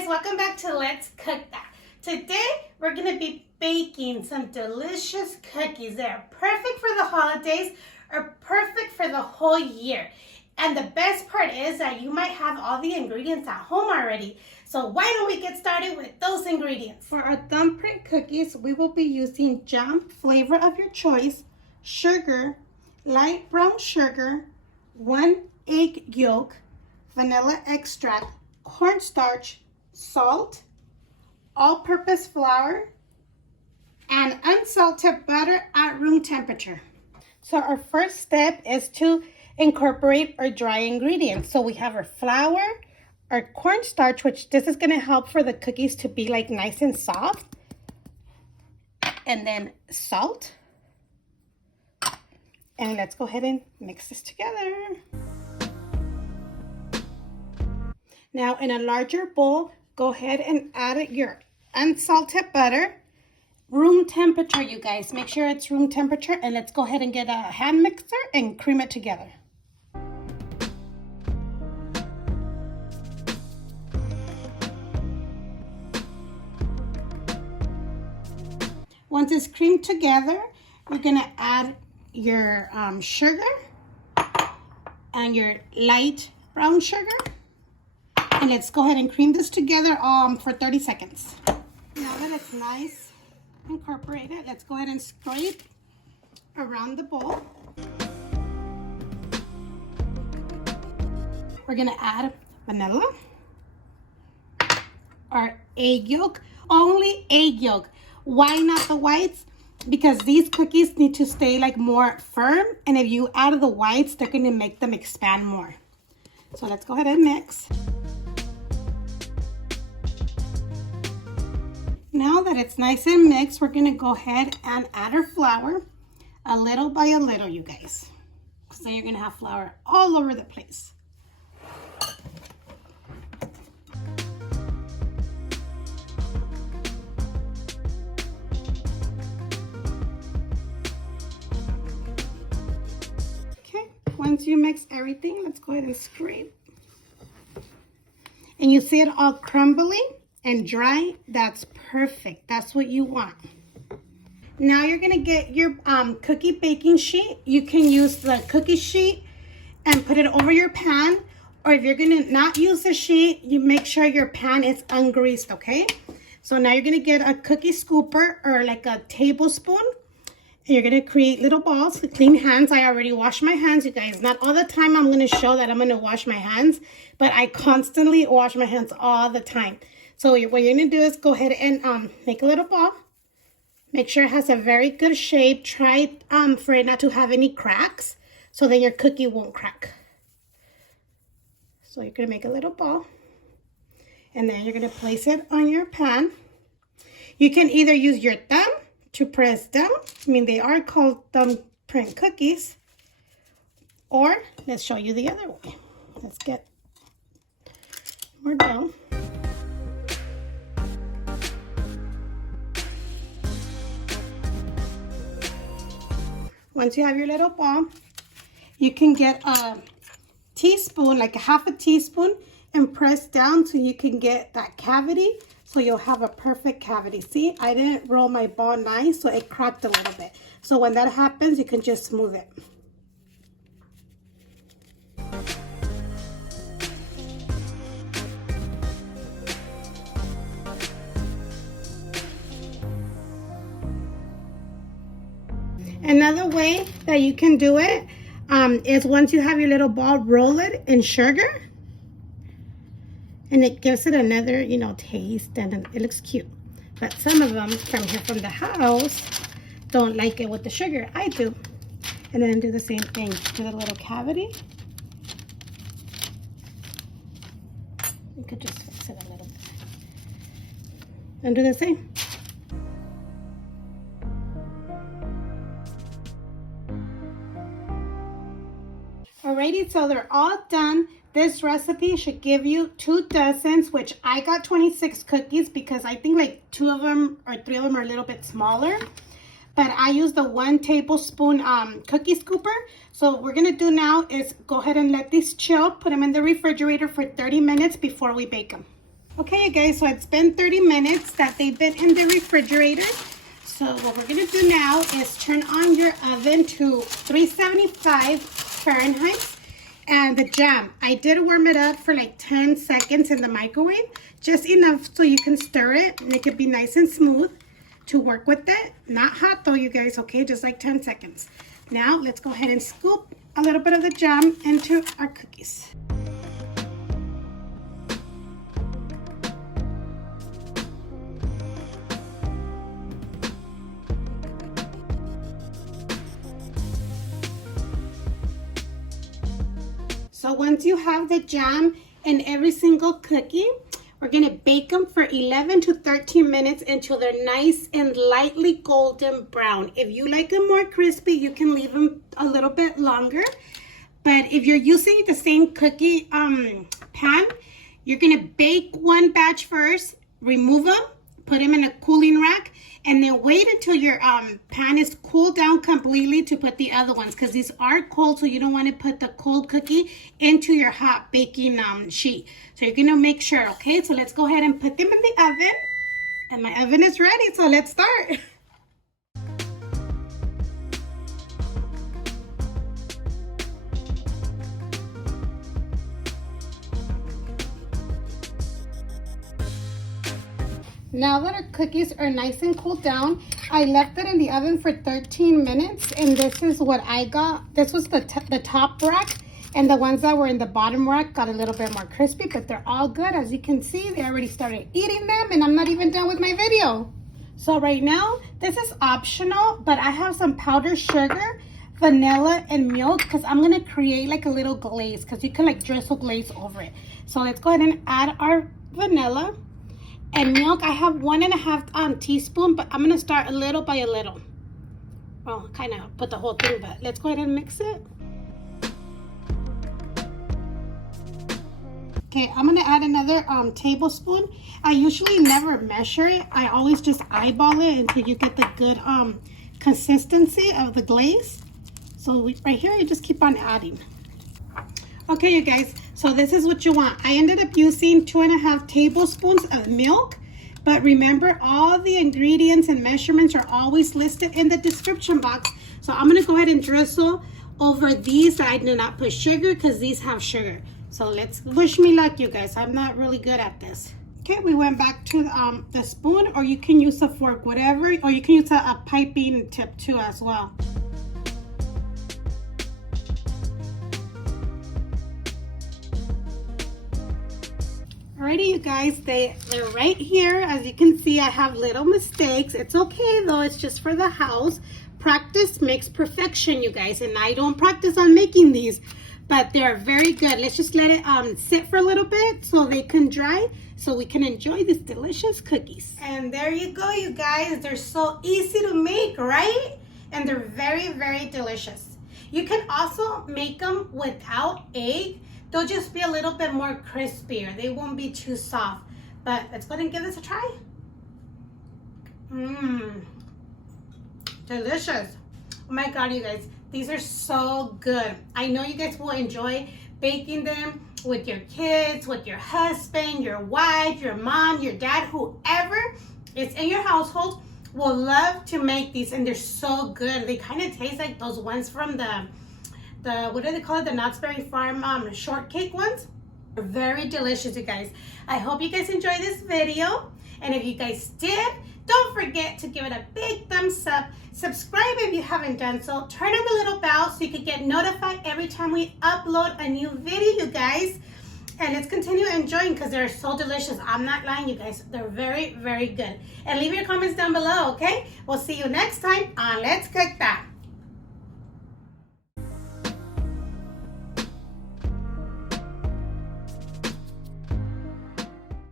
guys, welcome back to Let's Cook That. Today we're going to be baking some delicious cookies that are perfect for the holidays or perfect for the whole year. And the best part is that you might have all the ingredients at home already. So why don't we get started with those ingredients? For our ThumbPrint cookies, we will be using jam flavor of your choice, sugar, light brown sugar, 1 egg yolk, vanilla extract, cornstarch, salt, all-purpose flour, and unsalted butter at room temperature. So our first step is to incorporate our dry ingredients. So we have our flour, our cornstarch, which this is going to help for the cookies to be like nice and soft, and then salt. And let's go ahead and mix this together. Now in a larger bowl, go ahead and add your unsalted butter. Room temperature, you guys. Make sure it's room temperature, and let's go ahead and get a hand mixer and cream it together. Once it's creamed together, we're gonna add your sugar and your light brown sugar. And let's go ahead and cream this together for 30 seconds. Now that it's nice incorporated, let's go ahead and scrape around the bowl. We're gonna add vanilla, our egg yolk, only egg yolk. Why not the whites? Because these cookies need to stay like more firm, and if you add the whites, they're gonna make them expand more. So let's go ahead and mix. Now that it's nice and mixed, we're gonna go ahead and add our flour a little by a little, you guys. So you're gonna have flour all over the place. Okay, once you mix everything, let's go ahead and scrape. And you see it all crumbly and dry. That's perfect. That's what you want. Now you're gonna get your cookie baking sheet. You can use the cookie sheet and put it over your pan, or if you're gonna not use the sheet, you make sure your pan is ungreased, okay? So now you're gonna get a cookie scooper or like a tablespoon, and you're gonna create little balls with clean hands. I already washed my hands, you guys. Not all the time I'm gonna show that I'm gonna wash my hands, but I constantly wash my hands all the time. So what you're going to do is go ahead and make a little ball. Make sure it has a very good shape. Try for it not to have any cracks, so then your cookie won't crack. So you're going to make a little ball, and then you're going to place it on your pan. You can either use your thumb to press down. I mean, they are called ThumbPrint cookies. Or let's show you the other way. Let's get more down. Once you have your little ball, you can get a teaspoon, like a half a teaspoon, and press down so you can get that cavity, so you'll have a perfect cavity. See, I didn't roll my ball nice, so it cracked a little bit. So when that happens, you can just smooth it. Another way that you can do it is once you have your little ball, roll it in sugar, and it gives it another, taste, and it looks cute. But some of them from the house don't like it with the sugar. I do. And then do the same thing. Do the little cavity. You could just fix it a little bit. And do the same. Alrighty, so they're all done. This recipe should give you 2 dozens, which I got 26 cookies because I think like 2 of them or 3 of them are a little bit smaller. But I use the 1 tablespoon cookie scooper. So what we're gonna do now is go ahead and let these chill, put them in the refrigerator for 30 minutes before we bake them. Okay, you guys, so it's been 30 minutes that they've been in the refrigerator. So what we're gonna do now is turn on your oven to 375 Fahrenheit. And the jam, I did warm it up for like 10 seconds in the microwave, just enough so you can stir it and it could be nice and smooth to work with it. Not hot though, you guys, okay? Just like 10 seconds. Now let's go ahead and scoop a little bit of the jam into our cookies. So once you have the jam in every single cookie, we're gonna bake them for 11 to 13 minutes until they're nice and lightly golden brown. If you like them more crispy, you can leave them a little bit longer. But if you're using the same cookie pan, you're gonna bake one batch first, remove them, put them in a cooling rack, and then wait until your pan is cooled down completely to put the other ones, because these are cold, so you don't want to put the cold cookie into your hot baking sheet. So you're gonna make sure, okay? So let's go ahead and put them in the oven, and my oven is ready, so let's start. Now that our cookies are nice and cooled down, I left it in the oven for 13 minutes, and this is what I got. This was the top rack, and the ones that were in the bottom rack got a little bit more crispy, but they're all good. As you can see, they already started eating them, and I'm not even done with my video. So right now, this is optional, but I have some powdered sugar, vanilla, and milk, because I'm going to create like a little glaze, because you can like drizzle glaze over it. So let's go ahead and add our vanilla. And milk, I have 1.5 teaspoon, but I'm gonna start a little by a little. Well, kind of put the whole thing, but let's go ahead and mix it. Okay, I'm gonna add another tablespoon. I usually never measure it. I always just eyeball it until you get the good consistency of the glaze. So right here, you just keep on adding. Okay, you guys, so this is what you want. I ended up using 2.5 tablespoons of milk, but remember, all the ingredients and measurements are always listed in the description box. So I'm gonna go ahead and drizzle over these that I did not put sugar, because these have sugar. So let's wish me luck, you guys. I'm not really good at this. Okay, we went back to the spoon, or you can use a fork, whatever, or you can use a piping tip too as well. Alrighty, you guys, they're right here. As you can see, I have little mistakes. It's okay though, it's just for the house. Practice makes perfection, you guys, and I don't practice on making these, but they're very good. Let's just let it sit for a little bit so they can dry, so we can enjoy these delicious cookies. And there you go, you guys. They're so easy to make, right? And they're very, very delicious. You can also make them without egg. They'll just be a little bit more crispier. They won't be too soft. But let's go ahead and give this a try. Delicious. Oh my God, you guys. These are so good. I know you guys will enjoy baking them with your kids, with your husband, your wife, your mom, your dad, whoever is in your household will love to make these, and they're so good. They kind of taste like those ones from the what do they call it? The Knott's Berry Farm shortcake ones. They're very delicious, you guys. I hope you guys enjoyed this video. And if you guys did, don't forget to give it a big thumbs up. Subscribe if you haven't done so. Turn on the little bell so you can get notified every time we upload a new video, you guys. And let's continue enjoying, because they're so delicious. I'm not lying, you guys. They're very, very good. And leave your comments down below, okay? We'll see you next time on Let's Cook.